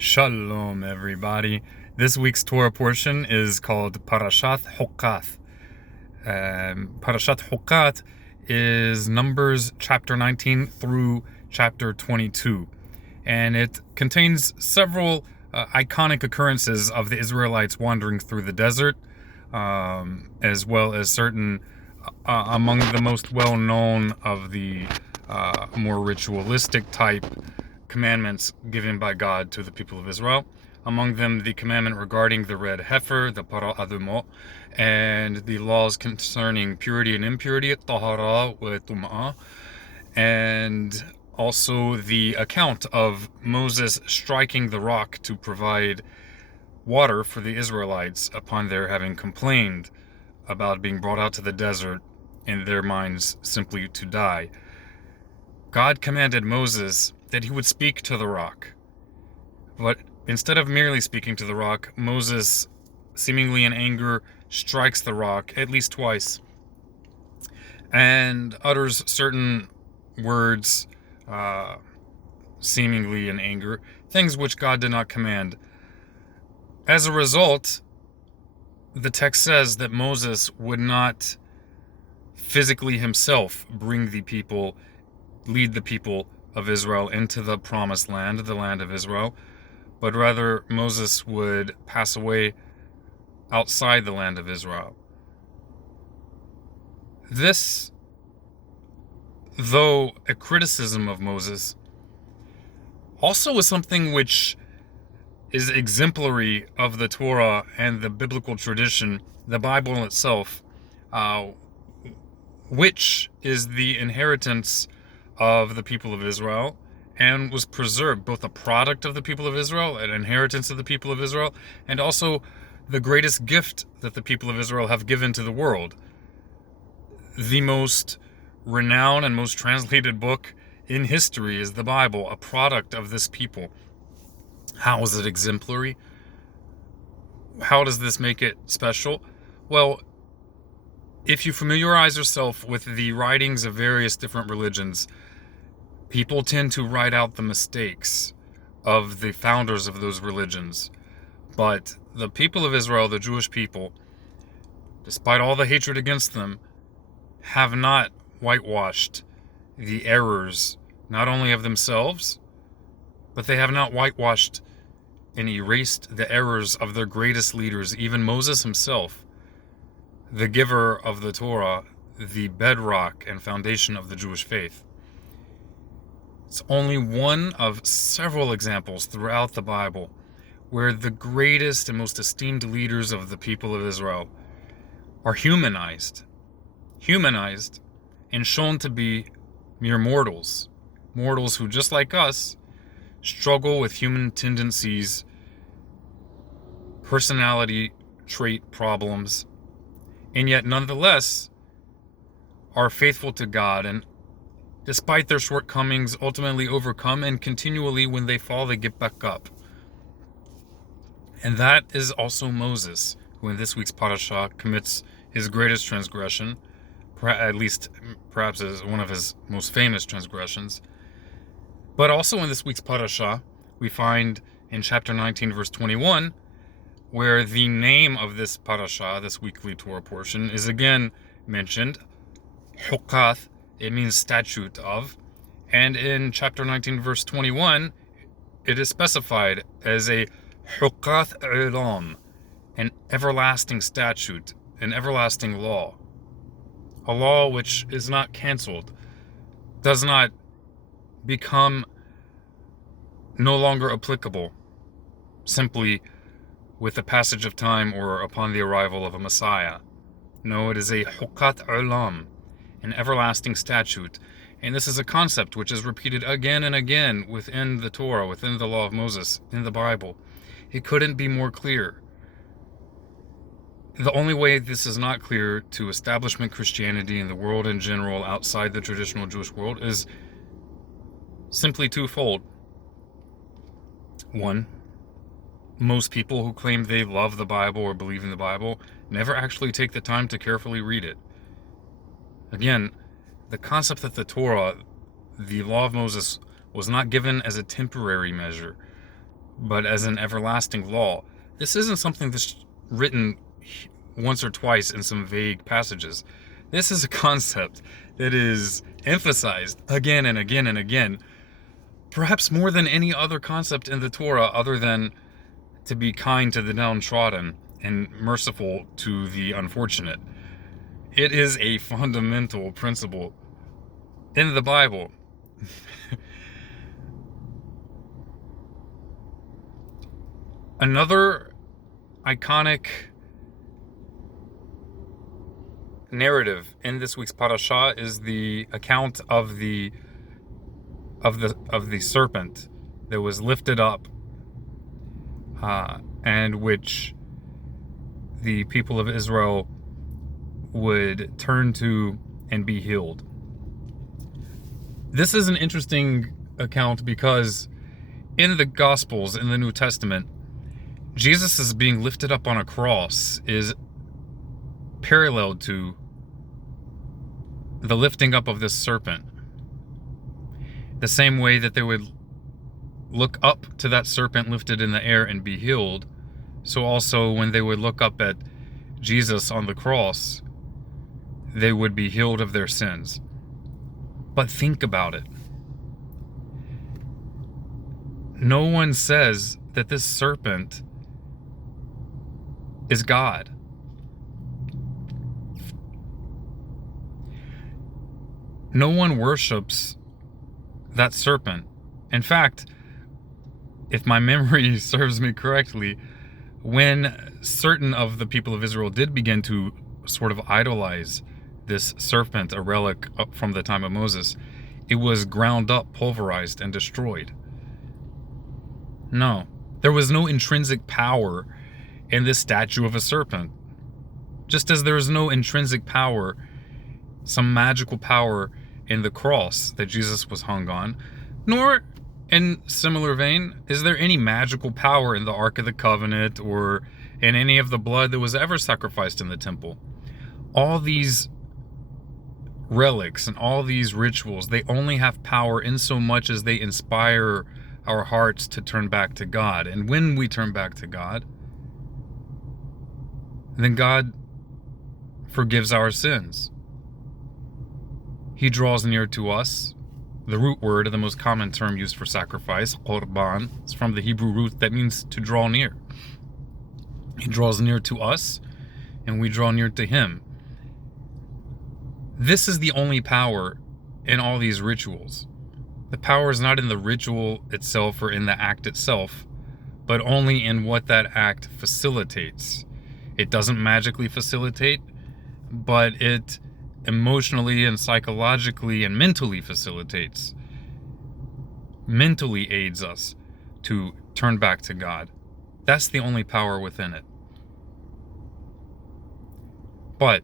Shalom, everybody. This week's Torah portion is called Parashaat Huqath. Parashaat Huqath is Numbers chapter 19 through chapter 22, and it contains several iconic occurrences of the Israelites wandering through the desert, as well as certain among the most well-known of the more ritualistic type commandments given by God to the people of Israel. Among them, the commandment regarding the red heifer, the para adumot, and the laws concerning purity and impurity, tahara wa tum'ah, and also the account of Moses striking the rock to provide water for the Israelites upon their having complained about being brought out to the desert, in their minds simply to die. God commanded Moses that he would speak to the rock. But instead of merely speaking to the rock, Moses, seemingly in anger, strikes the rock at least twice and utters certain words, seemingly in anger, things which God did not command. As a result, the text says that Moses would not physically himself lead the people of Israel into the promised land, the land of Israel, but rather Moses would pass away outside the land of Israel. This, though a criticism of Moses, also is something which is exemplary of the Torah and the biblical tradition, the Bible itself, which is the inheritance of the people of Israel and was preserved, both a product of the people of Israel, an inheritance of the people of Israel, and also the greatest gift that the people of Israel have given to the world. The most renowned and most translated book in history is the Bible, a product of this people. How is it exemplary? How does this make it special? Well, if you familiarize yourself with the writings of various different religions, people tend to write out the mistakes of the founders of those religions. But the people of Israel, the Jewish people, despite all the hatred against them, have not whitewashed the errors, not only of themselves, but they have not whitewashed and erased the errors of their greatest leaders, even Moses himself, the giver of the Torah, the bedrock and foundation of the Jewish faith. It's only one of several examples throughout the Bible where the greatest and most esteemed leaders of the people of Israel are humanized, and shown to be mere mortals who, just like us, struggle with human tendencies, personality trait problems, and yet nonetheless are faithful to God, and despite their shortcomings, ultimately overcome, and continually when they fall, they get back up. And that is also Moses, who in this week's Parashaat commits his greatest transgression, at least perhaps as one of his most famous transgressions. But also in this week's Parashaat, we find in chapter 19, verse 21, where the name of this Parashaat, this weekly Torah portion, is again mentioned, Huqath. It means statute of, and in chapter 19, verse 21, it is specified as a Huqath Ulam, an everlasting statute, an everlasting law, a law which is not canceled, does not become no longer applicable simply with the passage of time or upon the arrival of a Messiah. No, it is a Huqath Ulam, an everlasting statute. And this is a concept which is repeated again and again within the Torah, within the law of Moses, in the Bible. It couldn't be more clear. The only way this is not clear to establishment Christianity and the world in general outside the traditional Jewish world is simply twofold. One, most people who claim they love the Bible or believe in the Bible never actually take the time to carefully read it. Again, the concept that the Torah, the law of Moses, was not given as a temporary measure, but as an everlasting law. This isn't something that's written once or twice in some vague passages. This is a concept that is emphasized again and again and again, perhaps more than any other concept in the Torah, other than to be kind to the downtrodden and merciful to the unfortunate. It is a fundamental principle in the Bible. Another iconic narrative in this week's Parashaat is the account of the serpent that was lifted up, and which the people of Israel would turn to and be healed. This is an interesting account because in the Gospels, in the New Testament, Jesus is being lifted up on a cross is paralleled to the lifting up of this serpent. The same way that they would look up to that serpent lifted in the air and be healed, so also when they would look up at Jesus on the cross, they would be healed of their sins. But think about it. No one says that this serpent is God. No one worships that serpent. In fact, if my memory serves me correctly, when certain of the people of Israel did begin to sort of idolize this serpent, a relic up from the time of Moses, it was ground up, pulverized, and destroyed. No, there was no intrinsic power in this statue of a serpent. Just as there is no intrinsic power, some magical power in the cross that Jesus was hung on, nor, in similar vein, is there any magical power in the Ark of the Covenant or in any of the blood that was ever sacrificed in the temple. All these relics and all these rituals, they only have power in so much as they inspire our hearts to turn back to God. And when we turn back to God, then God forgives our sins. He draws near to us. The root word, the most common term used for sacrifice, korban, is from the Hebrew root that means to draw near. He draws near to us, and we draw near to him. This is the only power in all these rituals. The power is not in the ritual itself or in the act itself, but only in what that act facilitates. It doesn't magically facilitate, but it emotionally and psychologically and mentally facilitates, mentally aids us to turn back to God. That's the only power within it. But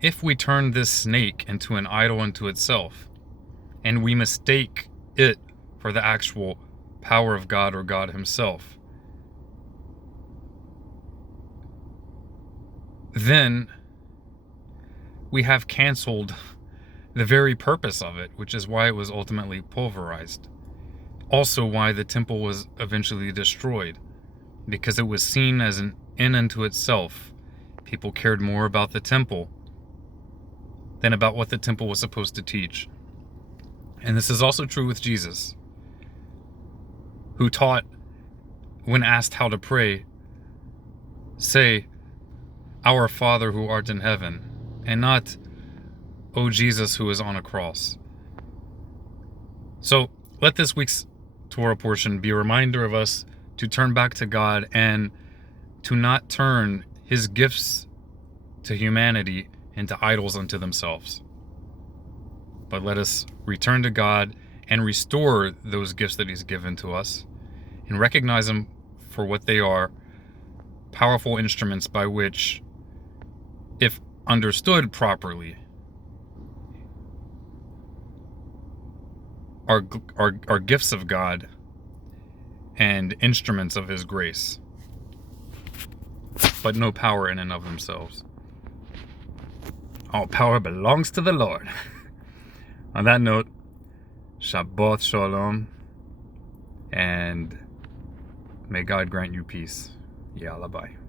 if we turn this snake into an idol unto itself, and we mistake it for the actual power of God or God himself, then we have canceled the very purpose of it, which is why it was ultimately pulverized. Also why the temple was eventually destroyed, because it was seen as an end unto itself. People cared more about the temple than about what the temple was supposed to teach. And this is also true with Jesus, who taught, when asked how to pray, say, "Our Father who art in heaven," and not, "O Jesus who is on a cross." So let this week's Torah portion be a reminder of us to turn back to God and to not turn his gifts to humanity into idols unto themselves. But let us return to God and restore those gifts that he's given to us and recognize them for what they are, powerful instruments by which, if understood properly, are gifts of God and instruments of his grace, but no power in and of themselves. All power belongs to the Lord. On that note, Shabbat Shalom, and May God grant you peace. Yalla bye.